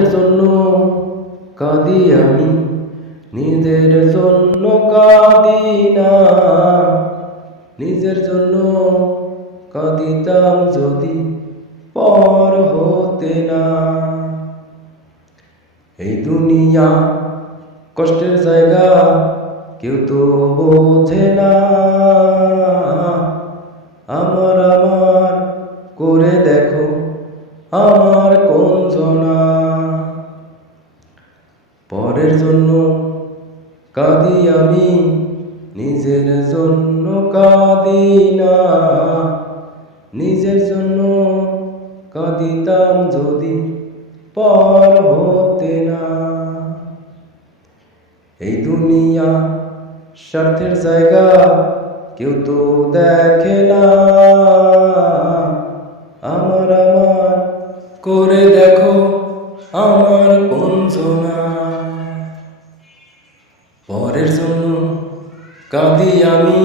পরের জন্য কাঁদি আমি, নিজের জন্য কাঁদি না। নিজের জন্য কাঁদিতাম যদি পর হতে না। এই দুনিয়া কষ্টের জায়গা, কেউ তো বোঝে না। আমার আমার করে দেখো আমার কঞ্জনা। পরের জন্য কাঁদি আমি, নিজের জন্য কাঁদি না। নিজের জন্য কাঁদিতাম যদি পর হতে না। এই দুনিয়া স্বার্থের জায়গা, কেউ তো দেখে না। আমার আমার করে দেখো আমার কঞ্জনা। পরের জন্য কাঁদি আমি,